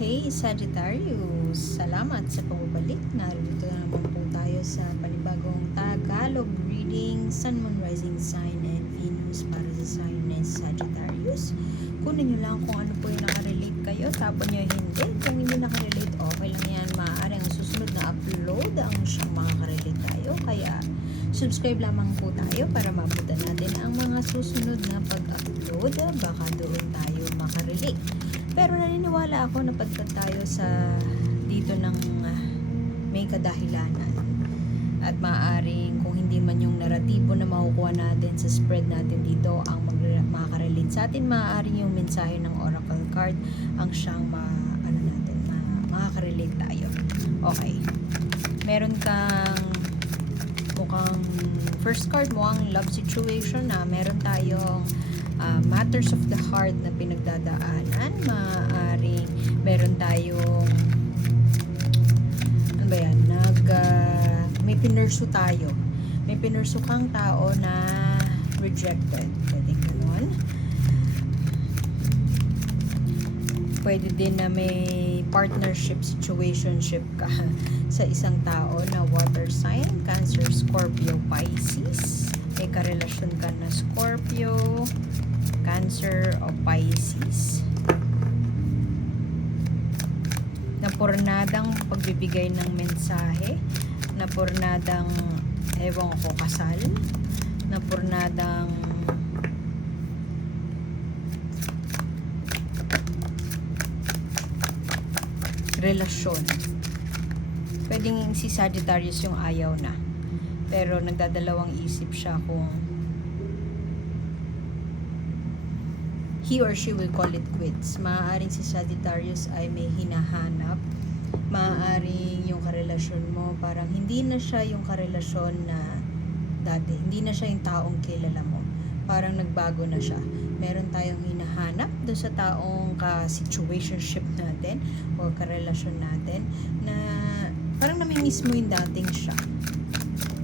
Hey Sagittarius! Salamat sa pagbabalik. Narito na naman po tayo sa panibagong Tagalog reading, Sun, Moon, Rising Sign, and Venus para sa sign ng Sagittarius. Kunin nyo lang kung ano po yung nakarelate kayo. Tapon nyo hindi. Kung hindi nakarelate, okay lang yan. Maaari ang susunod na upload ang siyang makakarelate tayo. Kaya subscribe lamang po tayo para mabutan natin ang mga susunod na pag-upload. Baka doon tayo makarelate. Pero naniniwala ako na pagkat tayo sa dito ng may kadahilanan at maaaring kung hindi man yung naratibo na makukuha natin sa spread natin dito ang makakarelate sa atin, maaaring yung mensahe ng oracle card ang siyang makakarelate tayo. Okay. Meron kang mukhang first card mo ang love situation na meron tayong matters of the heart na pinagdadaanan. Maaaring meron tayong ano ba yan, may pinursu tayo, may pinursu kang tao na rejected, pwede gano'n. Pwede din na may partnership, situationship ka sa isang tao na water sign, Cancer, Scorpio, Pisces. May karelasyon ka na Scorpio, Cancer o Pisces. Napurnadang pagbibigay ng mensahe, napurnadang ewan ko kasal, napurnadang relasyon. Pwedeng si Sagittarius yung ayaw na, pero nagdadalawang isip siya kung he or she will call it quits. Maaaring si Sagittarius ay may hinahanap. Maaaring yung karelasyon mo parang hindi na siya yung karelasyon na dati. Hindi na siya yung taong kilala mo. Parang nagbago na siya. Meron tayong hinahanap doon sa taong ka-situationship natin o karelasyon natin na parang namimiss mo yung dating siya.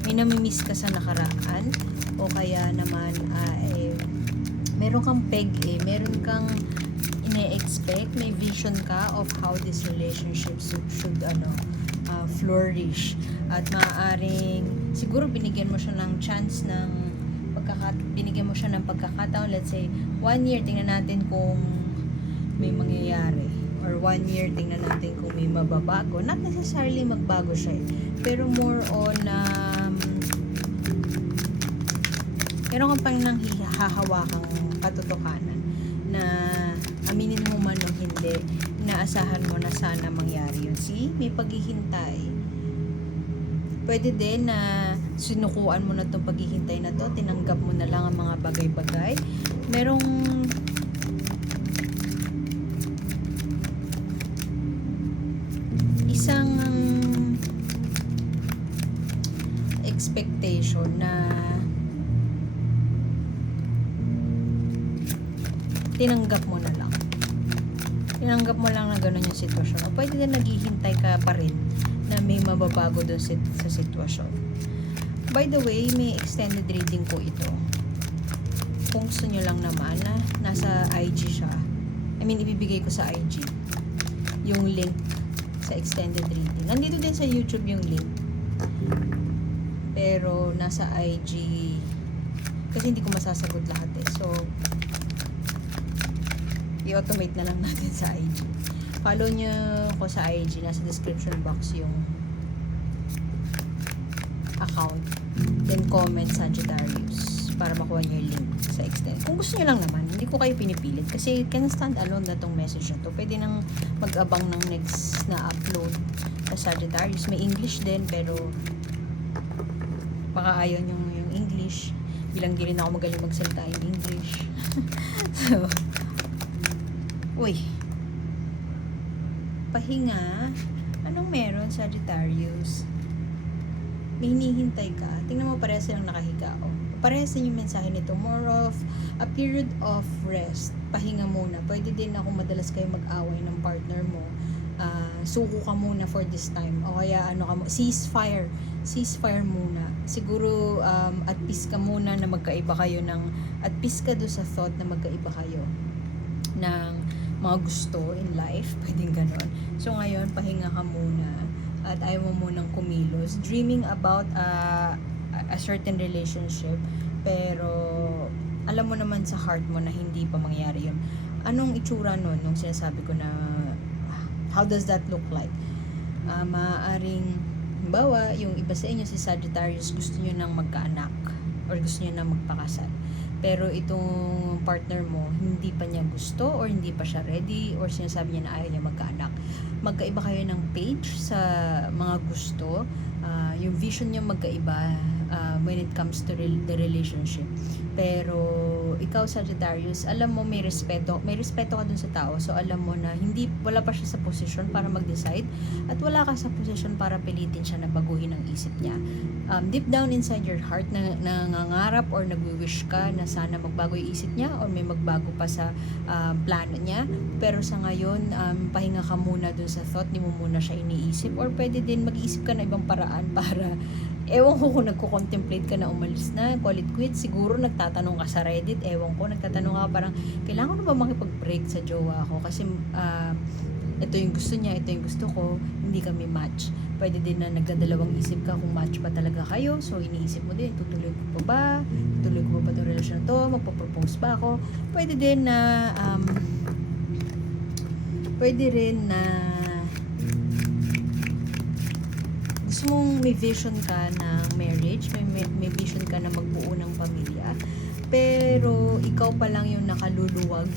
May namimiss ka sa nakaraan o kaya naman ay meron kang peg meron kang ine-expect, may vision ka of how this relationship should flourish. At maaaring siguro binigyan mo siya ng chance binigyan mo siya ng pagkakataon, let's say 1 year, tingnan natin kung may mangyayari, or 1 year tingnan natin kung may mababago. Not necessarily magbago siya pero more on meron kang pang nang hahawakang katotohanan na aminin mo man o hindi, inaasahan mo na sana mangyari yun. See, may paghihintay. Pwede din na sinukuan mo na itong paghihintay na to, tinanggap mo na lang ang mga bagay-bagay. Merong isang expectation na tinanggap mo na lang. Tinanggap mo lang na gano'n yung sitwasyon. O pwede din naghihintay ka pa rin na may mababago doon sa sitwasyon. By the way, may extended reading po ito. Kung gusto nyo lang naman na nasa IG siya. Ibibigay ko sa IG yung link sa extended reading. Nandito din sa YouTube yung link. Pero nasa IG kasi hindi ko masasagot lahat So i-automate na lang natin sa IG. Follow nyo ko sa IG. Nasa description box yung account. Then comment Sagittarius para makuha nyo yung link sa extend. Kung gusto nyo lang naman, hindi ko kayo pinipilit. Kasi can stand alone na tong message na to. Pwede nang mag-abang ng next na upload sa Sagittarius. May English din, pero baka ayaw nyo yung English. Bilang di rin ako magaling magsalita in English. So, uy, pahinga. Anong meron, Sagittarius? May hinihintay ka. Tingnan mo, parehas silang nakahiga. Parehas din yung mensahe nito. More of a period of rest. Pahinga muna. Pwede din na kung madalas kayo mag-away ng partner mo, suko ka muna for this time. O kaya ceasefire. Ceasefire muna. Siguro at peace ka muna na magkaiba kayo at peace ka doon sa thought na magkaiba kayo ng mga gusto in life, pwedeng ganon. So ngayon, pahinga ka muna at ayaw mo munang kumilos, dreaming about a certain relationship, pero alam mo naman sa heart mo na hindi pa mangyari yun. Anong itsura nun nung sinasabi ko na how does that look like? Maaaring bawa yung iba sa inyo si Sagittarius gusto nyo nang magkaanak or gusto nyo nang magpakasal, pero itong partner mo hindi pa niya gusto or hindi pa siya ready or sinasabi niya na ayaw niya magkaanak. Magkaiba kayo ng page sa mga gusto, yung vision niya magkaiba when it comes to the relationship. Pero ikaw Sagittarius, alam mo may respeto ka dun sa tao, so alam mo na wala pa siya sa posisyon para mag-decide at wala ka sa posisyon para pilitin siya na baguhin ang isip niya. Deep down inside your heart nangangarap or nagwi-wish ka na sana magbago yung isip niya or may magbago pa sa plano niya, pero sa ngayon pahinga ka muna dun sa thought, di mo muna siya iniisip, or pwede din mag-isip ka na ibang paraan para ewan ko kung nagko-contemplate ka na umalis na, call it quits. Siguro nagtatanong ka sa Reddit, ewan ko, nagtatanong ka parang, kailangan ko na ba makipag-break sa jowa ko? Kasi ito yung gusto niya, ito yung gusto ko, hindi kami match. Pwede din na nagdadalawang isip ka kung match ba talaga kayo. So iniisip mo din, tutuloy ko pa ba? Tutuloy ko pa itong relasyon na to? Magpo-propose ba ako? Pwede din na gusto mong may vision ka ng marriage, may vision ka na magbuo ng pamilya, pero ikaw pa lang yung nakaluluwag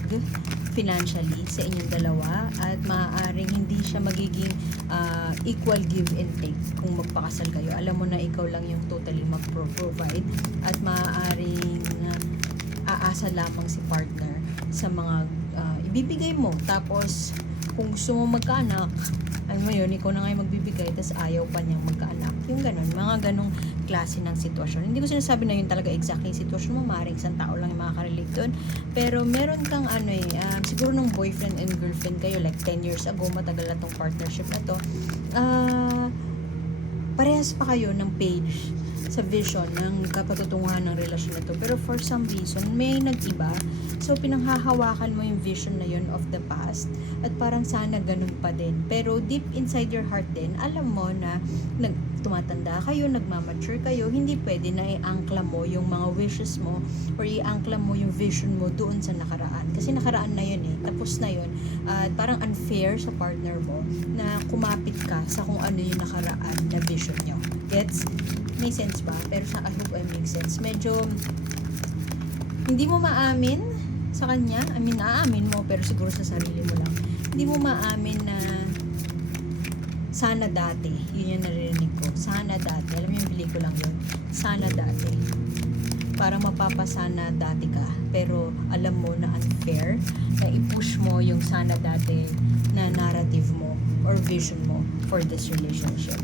financially sa inyong dalawa at maaaring hindi siya magiging equal give and take kung magpakasal kayo. Alam mo na ikaw lang yung totally mag-provide at maaaring aasa lamang si partner sa mga ibibigay mo. Tapos kung gusto mo magkaanak, alam mo yun, ikaw na nga yung magbibigay, tas ayaw pa niyang magkaanak. Yung ganun, mga ganong klase ng sitwasyon. Hindi ko sinasabi na yun talaga exactly yung sitwasyon mo, maaaring isang tao lang yung makaka-relate doon. Pero meron kang siguro nung boyfriend and girlfriend kayo, like 10 years ago, matagal na tong partnership na to, parehas pa kayo ng page sa vision ng kapatutunguhan ng relasyon na to, pero for some reason may nag-iba, so pinanghahawakan mo yung vision na yun of the past at parang sana ganun pa din, pero deep inside your heart din alam mo na tumatanda kayo, nagmamature kayo, hindi pwede na i-angkla mo yung mga wishes mo or i-angkla mo yung vision mo doon sa nakaraan, kasi nakaraan na yun tapos na yun, at parang unfair sa partner mo na kumapit ka sa kung ano yung nakaraan na vision nyo. Gets? May sense ba? Pero I hope I make sense. Medyo hindi mo maamin sa kanya. I mean, aamin mo pero siguro sa sarili mo lang. Hindi mo maamin na sana dati. Yun yung naririnig ko. Sana dati. Alam mo yung pelikula lang yun. Sana dati. Parang mapapasana dati ka. Pero alam mo na unfair na i-push mo yung sana dati na narrative mo or vision mo for this relationship.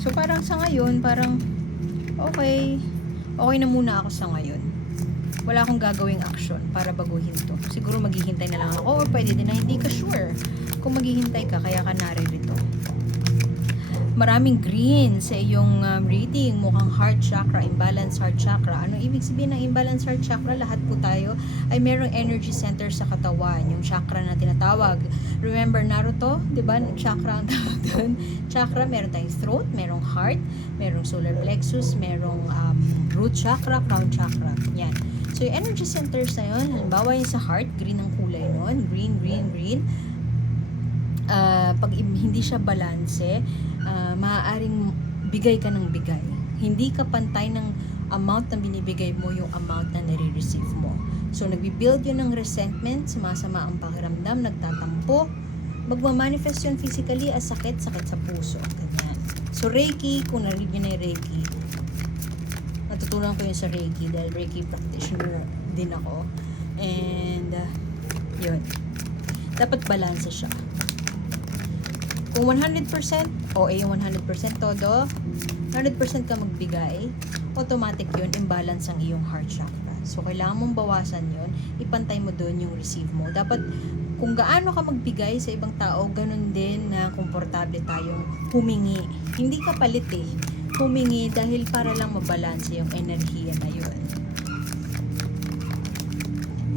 So parang sa ngayon, parang okay na muna ako sa ngayon. Wala akong gagawing action para baguhin to. Siguro maghihintay na lang ako, or pwede din na hindi ka sure kung maghihintay ka, kaya ka naririto. Maraming green sa iyong reading, mukhang heart chakra, imbalanced heart chakra. Ano ibig sabihin ng imbalanced heart chakra? Lahat po tayo ay merong energy center sa katawan, yung chakra na tinatawag. Remember Naruto, di ba? Chakra ang tawag doon. Chakra, meron tayong throat, merong heart, merong solar plexus, merong root chakra, crown chakra. Yan. So yung energy centers na yun, halimbawa yung sa heart, green ang kulay nun, green. Pag hindi siya balanse, maaaring bigay ka ng bigay. Hindi ka pantay ng amount na binibigay mo yung amount na nare-receive mo. So, nagbi-build yun ng resentment, sumasama ang pakiramdam, nagtatampo, magmamanifest yun physically as sakit sa puso. Ganyan. So, Reiki, kung narinig nyo na yung Reiki, natutunan ko yun sa Reiki dahil Reiki practitioner din ako. And, yun. Dapat balance siya. Kung 100%, yung 100% todo, 100% ka magbigay, automatic yun, imbalance ang iyong heart chakra. So, kailangan mong bawasan yun, ipantay mo doon yung receive mo. Dapat, kung gaano ka magbigay sa ibang tao, ganun din na komportable tayong humingi. Hindi ka palit humingi dahil para lang mabalanse yung enerhiya na yun.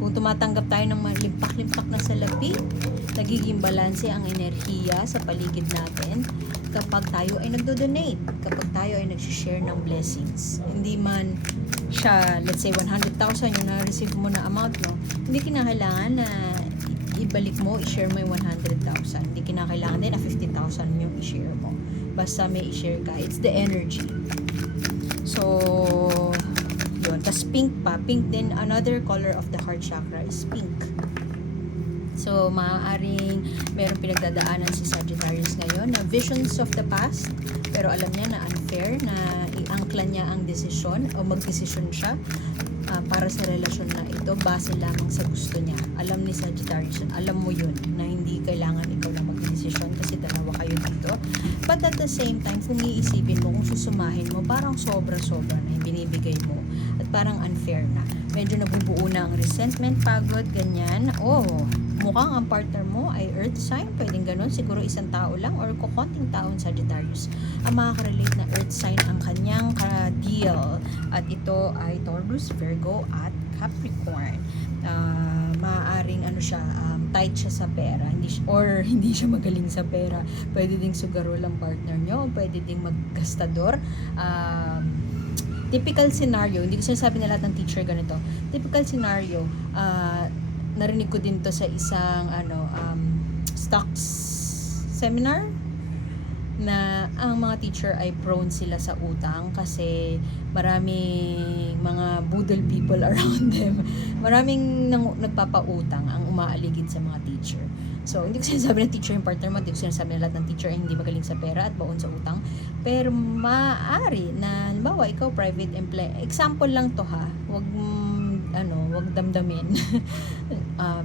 Kung tumatanggap tayo ng mga limpak-limpak na salapi, nagiging balanse ang enerhiya sa paligid natin kapag tayo ay nagdo-donate, kapag tayo ay nag-share ng blessings. Hindi man siya, let's say 100,000 yung na-receive mo na amount, no? Hindi kinakailangan na ibalik mo, i-share mo yung 100,000. Hindi kinakailangan din na 50,000 yung i-share mo. Basta may i-share ka. It's the energy. So, yun. Tapos pink pa. Pink din, another color of the heart chakra is pink. So, maaaring meron pinagdadaanan si Sagittarius ngayon na visions of the past, pero alam niya na unfair, na iangkla niya ang desisyon o magdesisyon siya para sa relasyon na ito base lamang sa gusto niya. Alam ni Sagittarius, alam mo yun, na hindi kailangan ikaw na magdesisyon kasi dalawa kayo dito. But at the same time, kung iisipin mo, kung susumahin mo, parang sobra-sobra na yung binibigay mo at parang unfair na. Medyo nabubuo na ang resentment, pagod, ganyan. Mukhang ang partner mo ay earth sign, pwedeng ganun, siguro isang tao lang or kukonting taong Sagittarius ang makaka-relate na earth sign ang kanyang deal, at ito ay Taurus, Virgo at Capricorn. Maaaring tight siya sa pera, hindi siya magaling sa pera. Pwede ding sugaro lang partner nyo, pwede ding maggastador. Typical scenario, hindi ko sinasabi na lahat ng teacher ganito. Typical scenario, narinig ko din to sa isang stocks seminar, na ang mga teacher ay prone sila sa utang kasi maraming mga boodle people around them. Maraming nagpapautang ang umaaligid sa mga teacher. So, hindi ko sinasabi na teacher yung partner mo, hindi ko sinasabi na lahat ng teacher ay hindi magaling sa pera at baon sa utang. Pero maaari na, halimbawa, ikaw private employee. Example lang to ha. Wag damdamin.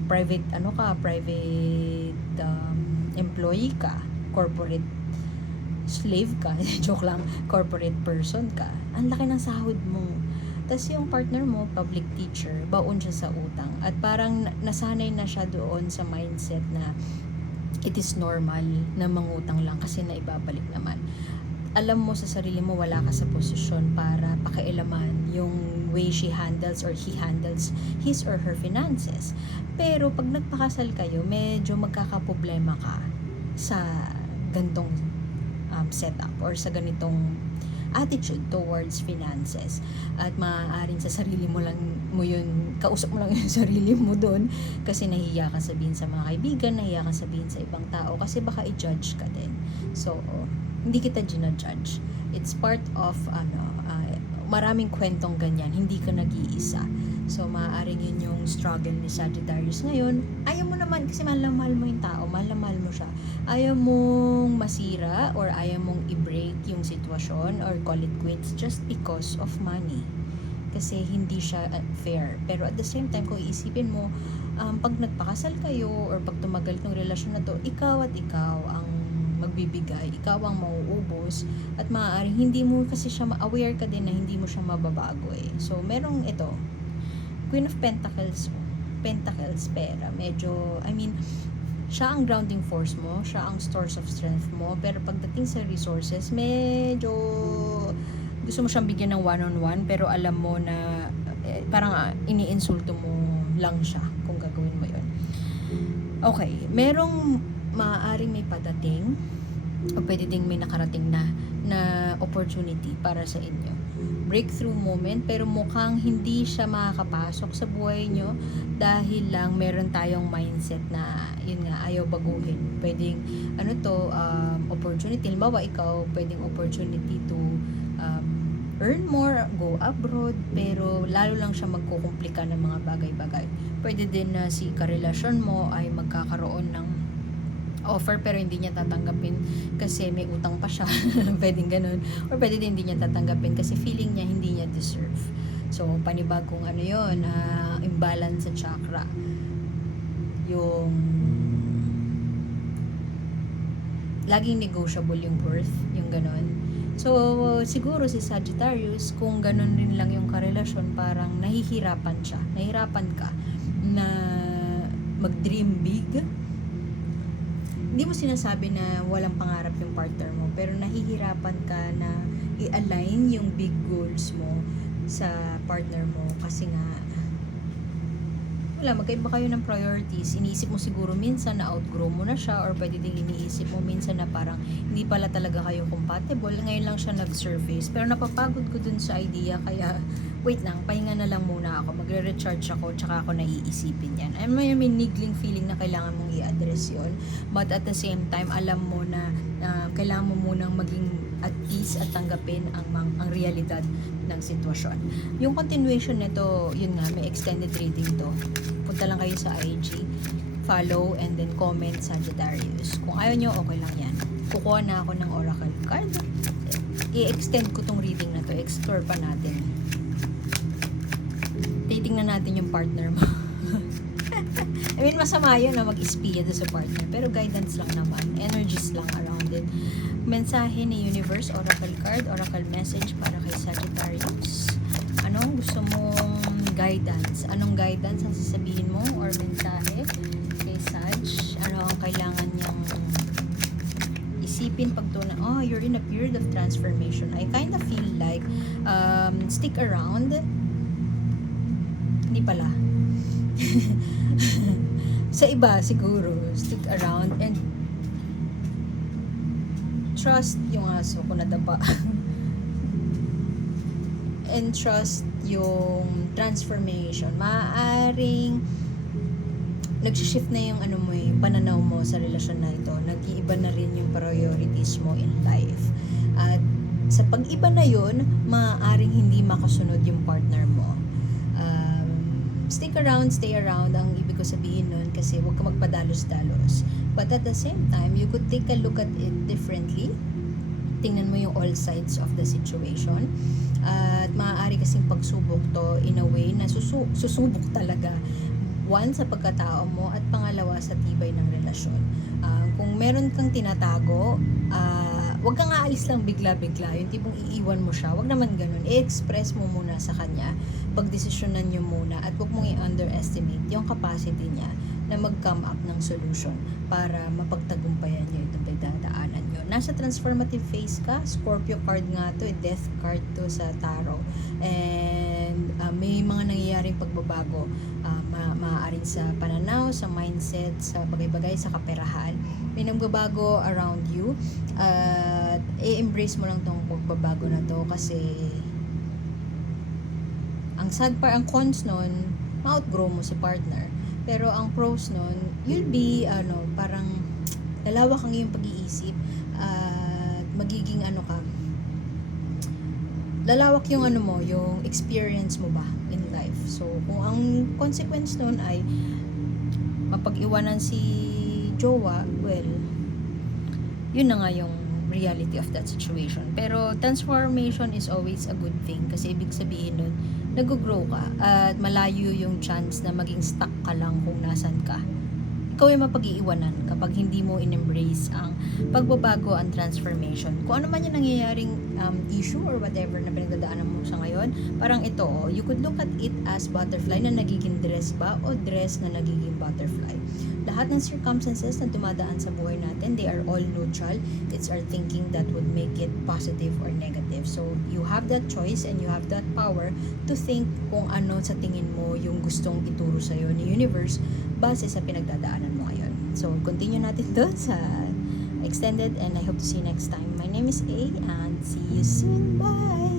Private employee ka, corporate slave ka, joke lang, corporate person ka. Ang laki ng sahod mo. Tapos yung partner mo, public teacher, baon siya sa utang. At parang nasanay na siya doon sa mindset na it is normal na mangutang lang kasi naibabalik naman. Alam mo sa sarili mo, wala ka sa posisyon para pakialaman yung way she handles or he handles his or her finances. Pero pag nagpakasal kayo, medyo magkakaproblema ka sa gantong setup or sa ganitong attitude towards finances. At maaaring sa sarili mo lang mo yun, kausap mo lang yung sarili mo doon kasi nahihiya ka sabihin sa mga kaibigan, nahihiya ka sabihin sa ibang tao kasi baka i-judge ka din. So, hindi kita gina-judge. It's part of maraming kwentong ganyan, hindi ka nag-iisa. So, maaaring yun yung struggle ni Sagittarius ngayon. Ayaw mo naman, kasi mahal na mahal mo yung tao, mahal na mahal mo siya. Ayaw mong masira or ayaw mong i-break yung sitwasyon or call it quits just because of money. Kasi hindi siya fair. Pero at the same time, kung iisipin mo, pag nagpakasal kayo or pag tumagal itong relasyon na to, ikaw at ikaw ang magbibigay, ikaw ang mauubos, at maaaring hindi mo kasi siya aware ka din na hindi mo siya mababago eh. So, merong ito, Queen of Pentacles, pera, medyo, siya ang grounding force mo, siya ang source of strength mo, pero pagdating sa resources, medyo gusto mo siyang bigyan ng one-on-one, pero alam mo na parang iniinsulto mo lang siya kung gagawin mo yun. Okay, merong maaaring may padating o pwede ding may nakarating na opportunity para sa inyo. Breakthrough moment, pero mukhang hindi siya makakapasok sa buhay nyo dahil lang meron tayong mindset na yun nga, ayaw baguhin. Pwedeng opportunity, halimbawa ikaw, pwedeng opportunity to earn more, go abroad, pero lalo lang siya magkukumplika ng mga bagay-bagay. Pwede din na si karelasyon mo ay magkakaroon ng offer pero hindi niya tatanggapin kasi may utang pa siya. Pwedeng ganun. Or pwede din hindi niya tatanggapin kasi feeling niya hindi niya deserve. So, panibagong yun, imbalance sa chakra. Yung laging negotiable yung worth, yung ganun. So, siguro si Sagittarius, kung ganun rin lang yung karelasyon, parang nahihirapan siya. Nahihirapan ka na mag-dream big. Hindi mo sinasabi na walang pangarap yung partner mo, pero nahihirapan ka na i-align yung big goals mo sa partner mo kasi nga wala, magkaiba kayo ng priorities. Iniisip mo siguro minsan na outgrow mo na siya, or pwede din iniisip mo minsan na parang hindi pala talaga kayo compatible. Ngayon lang siya nag-surface. Pero napapagod ko dun sa idea, kaya wait lang, pahinga na lang muna ako. Magre-recharge ako, tsaka ako naiisipin yan. May niggling feeling na kailangan mong i-address yon. But at the same time, alam mo na kailangan mo munang maging at peace at tanggapin ang realidad ng sitwasyon. Yung continuation nito, yun nga, may extended reading to. Punta lang kayo sa IG, follow, and then comment Sagittarius. Kung ayaw nyo, okay lang yan. Kukuha na ako ng oracle card. I-extend ko tong reading na to. Explore pa natin. Titingnan natin yung partner mo. I mean, masama yun na mag-espiya sa partner. Pero guidance lang naman. Energies lang around it. Mensahe ni Universe, Oracle card, Oracle message para kay Sagittarius. Anong gusto mong guidance? Anong guidance ang sasabihin mo or mensahe kay Sag? Ano ang kailangan niyang isipin pag to na, oh, you're in a period of transformation. I kind of feel like stick around. Hindi pala. Sa iba siguro, stick around and trust yung aso ko nadapa. And trust yung transformation. Maaaring nag-shift na yung ano mo, yung pananaw mo sa relasyon na ito. Nag-iiba na rin yung priorities mo in life. At sa pag-iba na yun, maaaring hindi makasunod yung partner mo. Stick around, stay around ang ibig ko sabihin nun, kasi huwag ka magpadalos-dalos. But at the same time, you could take a look at it differently. Tingnan mo yung all sides of the situation. At maaari kasing pagsubok to in a way na susubok talaga. One, sa pagkatao mo, at pangalawa, sa tibay ng relasyon. Kung meron kang tinatago, wag kang aalis lang bigla-bigla. Yung tipong iiwan mo siya, wag naman ganun. I-express mo muna sa kanya. Pagdesisyonan nyo muna, at wag mong i-underestimate yung capacity niya na mag-come up ng solution para mapagtagumpayan nyo itong pagdadaanan nyo. Nasa transformative phase ka. Scorpio card nga to, death card to sa tarot. And may mga nangyayaring pagbabago. Maaaring sa pananaw, sa mindset, sa bagay-bagay, sa kaperahan. May nagbabago around you. At i-embrace mo lang tong pagbabago na to, kasi ang sad part, ang cons nun, ma-outgrow mo si partner. Pero ang pros nun, you'll be, parang lalawak ang iyong pag-iisip at magiging lalawak yung yung experience mo ba in life. So, kung ang consequence nun ay mapag-iwanan si jowa, well, yun na nga yung reality of that situation. Pero transformation is always a good thing, kasi ibig sabihin nun, nag-grow ka at malayo yung chance na maging stuck ka lang kung nasan ka. Ikaw yung mapag-iiwanan kapag hindi mo in-embrace ang pagbabago, ang transformation. Kung ano man yung nangyayaring issue or whatever na pinagdadaanan mo sa ngayon, parang ito, you could look at it as butterfly na nagiging dress ba, o dress na nagiging butterfly. Lahat ng circumstances na dumadaan sa buhay natin, they are all neutral. It's our thinking that would make it positive or negative. So, you have that choice and you have that power to think kung ano sa tingin mo yung gustong ituro sa'yo ni universe base sa pinagdadaanan mo ngayon. So, continue natin doon sa extended, and I hope to see you next time. My name is A, and see you soon. Bye!